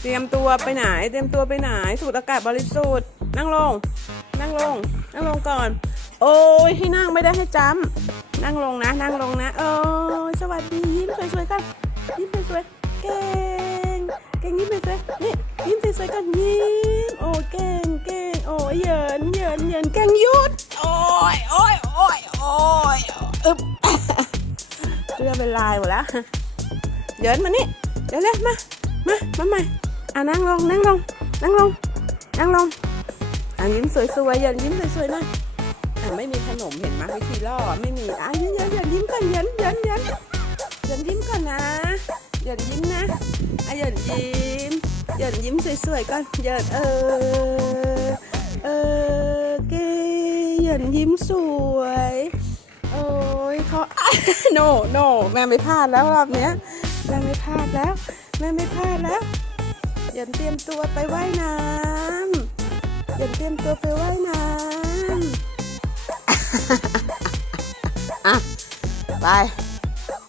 เตรียมตัวไปไหน เตรียมตัวไปไหน สูดอากาศบริสุทธิ์ นั่งลง นั่งลง นั่งลงก่อน โอ้ยให้นั่งไม่ได้ให้จำนั่งลงนะ นั่งลงนะ โอ้ยสวัสดียิ้มสวยๆกันยิ้มสวยๆเก่ง เก่งยิ้มสวยๆนี่ยิ้มสวยๆกันยิ้ม โอ้เก่งเก่งโอ้ยเหยินเหยินเหยินเก่งหยุด โอ้ยโอ้ยโอ้ยโอ้ยอึบเสื้อเป็นลายหมดแล้วเดินมานี่เดี๋ยวเลยมา มา มาใหม่ อะนั่งลงนั่งลงนั่งลงนั่งลงอะยิ้มสวยๆอย่ายิ้มสวยๆหน่อยอะไม่มีขนมเห็นไหมวิธีล่อไม่มีอะเยันยันยิ้มก่อนยันยันยันยันยิ้มก่อนนะยันยิ้มนะอะยันยิ้มยันยิ้มสวยๆก่อนยันเออเออเกเยันยิ้มสวยโอ้ยเขาโนโนแม่ไม่พลาดแล้วรอบเนี้ยแม่ไม่พลาดแล้วแม่ไม่พลาดแล้ว อย่าเตรียมตัวไปว่ายน้ำอย่าเตรียมตัวไปว่ายน้ำอะไป